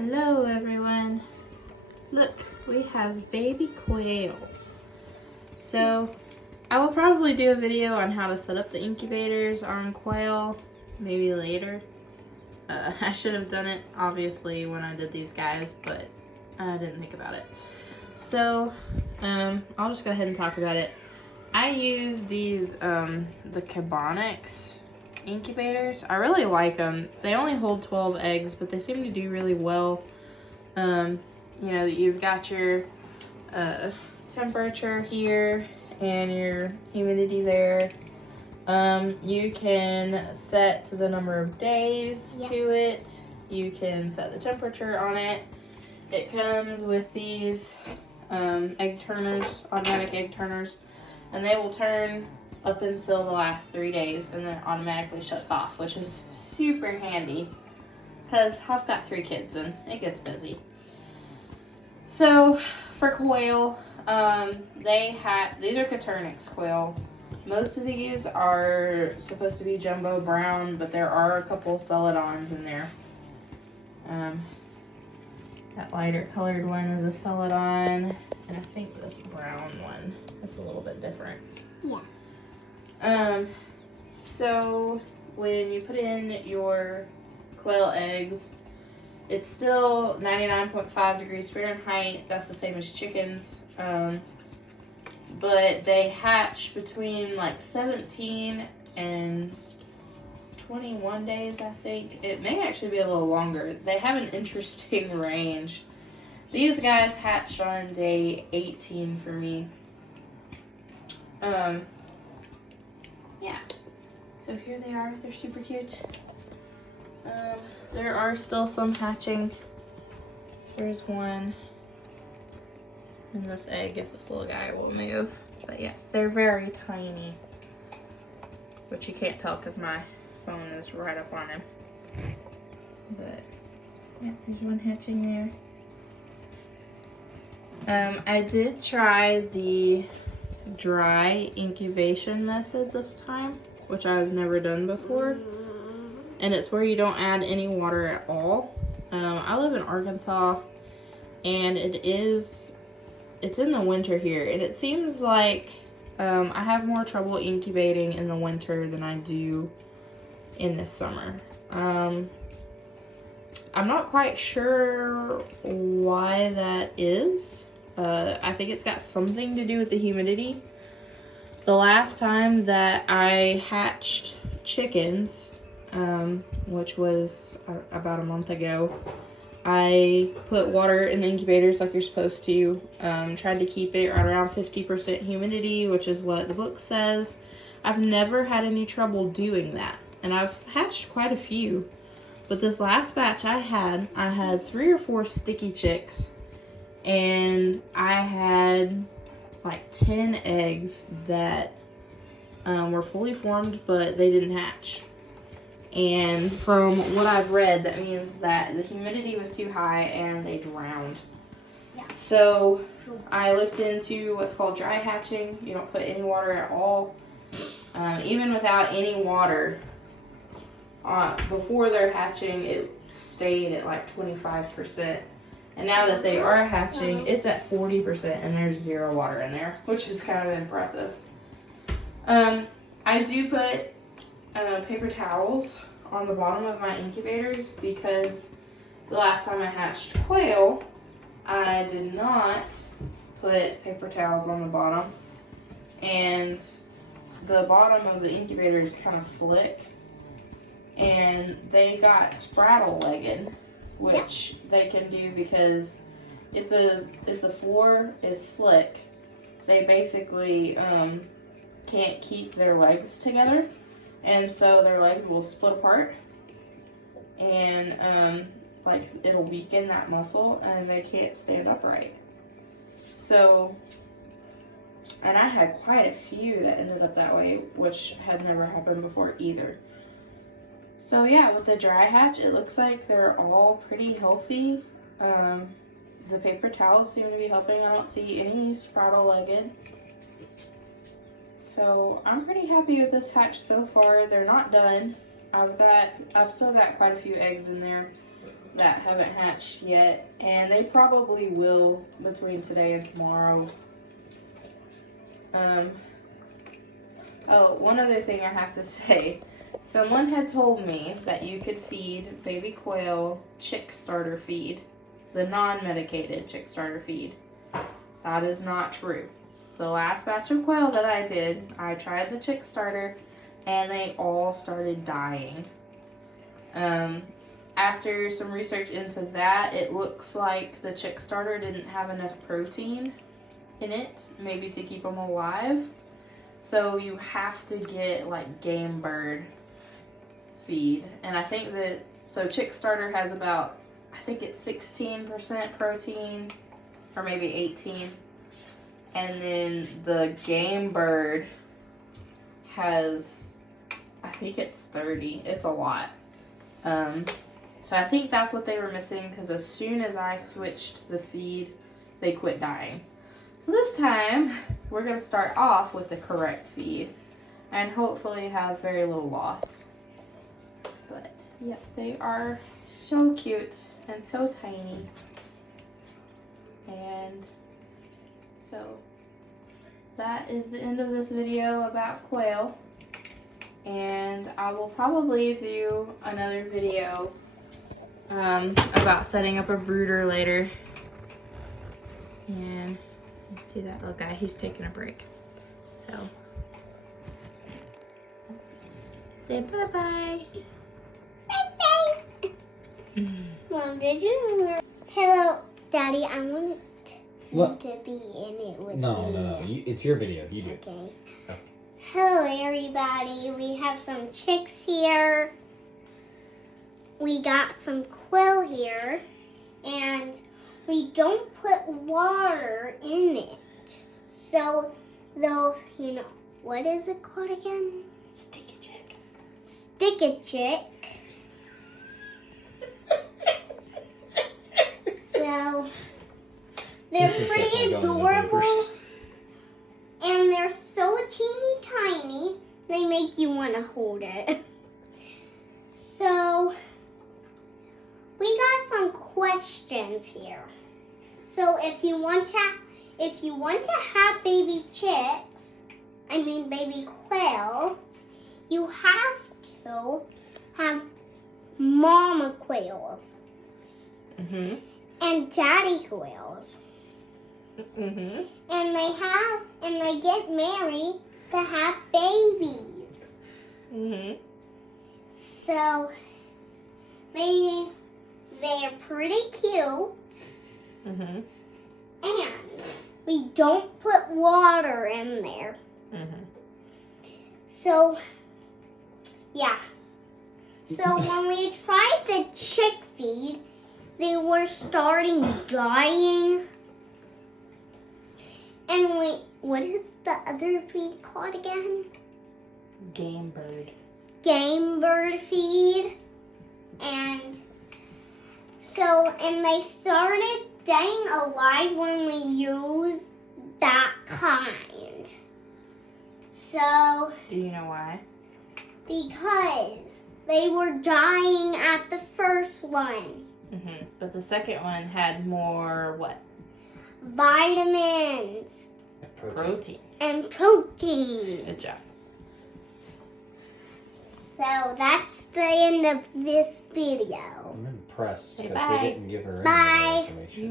Hello everyone. Look, we have baby quail. So I will probably do a video on how to set up the incubators on quail maybe later. I should have done it obviously when I did these guys, but I didn't think about it. So I'll just go ahead and talk about it. I use these the Cabonics incubators. I really like them. They only hold 12 eggs, but they seem to do really well. You know, you've got your temperature here and your humidity there. You can set the number of days to it. You can set the temperature on it. It comes with these egg turners, automatic egg turners, and they will turn up until the last 3 days and then automatically shuts off, which is super handy because I've got 3 kids and it gets busy. So for quail, these are Quail quail. Most of these are supposed to be jumbo brown, but there are a couple celadons in there. That lighter colored one is a celadon, and I think this brown one, it's a little bit different. Yeah. So when you put in your quail eggs, it's still 99.5 degrees Fahrenheit. That's the same as chickens. But they hatch between like 17 and 21 days, I think. It may actually be a little longer. They have an interesting range. These guys hatched on day 18 for me. Yeah. So here they are. They're super cute. There are still some hatching. There's one in this egg if this little guy will move. But yes, they're very tiny. But you can't tell because my phone is right up on him. But yeah, there's one hatching there. I did try the dry incubation method this time, which I've never done before. And it's where you don't add any water at all. I live in Arkansas, and it's in the winter here, and it seems like I have more trouble incubating in the winter than I do in the summer. I'm not quite sure why that is. I think it's got something to do with the humidity. The last time that I hatched chickens, which was about a month ago, I put water in the incubators like you're supposed to. Tried to keep it right around 50% humidity, which is what the book says. I've never had any trouble doing that, and I've hatched quite a few. But this last batch I had 3 or 4 sticky chicks, and I had like 10 eggs that were fully formed, but they didn't hatch. And from what I've read, that means that the humidity was too high and they drowned. Yeah. So I looked into what's called dry hatching. You don't put any water at all. Even without any water, before they're hatching, it stayed at like 25%. And now that they are hatching, it's at 40% and there's 0 water in there, which is kind of impressive. I do put paper towels on the bottom of my incubators because the last time I hatched quail, I did not put paper towels on the bottom, and the bottom of the incubator is kind of slick, and they got spraddle-legged, which they can do because if the floor is slick, they basically can't keep their legs together, and so their legs will split apart, and like it'll weaken that muscle, and they can't stand upright. So, and I had quite a few that ended up that way, which had never happened before either. So yeah, with the dry hatch, it looks like they're all pretty healthy. The paper towels seem to be helping. I don't see any spraddle-legged. So I'm pretty happy with this hatch so far. They're not done. I've still got quite a few eggs in there that haven't hatched yet, and they probably will between today and tomorrow. Oh, one other thing I have to say. Someone had told me that you could feed baby quail chick starter feed, the non-medicated chick starter feed. That is not true. The last batch of quail that I did, I tried the chick starter and they all started dying. After some research into that, it looks like the chick starter didn't have enough protein in it, maybe to keep them alive. So you have to get like game bird feed. And I think that, so chick starter has about, I think it's 16% protein, or maybe 18. And then the game bird has, I think it's 30. It's a lot. So I think that's what they were missing, because as soon as I switched the feed, they quit dying. So this time, we're going to start off with the correct feed and hopefully have very little loss. But yeah, they are so cute and so tiny. And so that is the end of this video about quail. And I will probably do another video about setting up a brooder later. And you see that little guy, he's taking a break. So say bye-bye. Bye-bye. Mom, did you remember? Hello, Daddy, I want you to be in it with me. No. It's your video. You do. Okay. Oh. Hello, everybody. We have some chicks here. We got some quail here. And we don't put water in it. So, they'll, you know, what is it called again? Stick-a-chick. Stick-a-chick. So, they're pretty adorable. And they're so teeny tiny, they make you want to hold it. So, we got some questions here. So, if you want to have baby chicks, baby quail, you have to have mama quails and daddy quails. And they get married to have babies. So they're pretty cute. And we don't put water in there. So yeah. So when we tried the chick feed, they were starting dying. And what is the other feed called again? Game bird. Game bird feed. And they started staying alive when we used that kind. So, do you know why? Because they were dying at the first one. But the second one had more what? Vitamins. Protein. And protein. Good job. So that's the end of this video. I'm impressed Say because we bye. didn't give her Bye. any more information.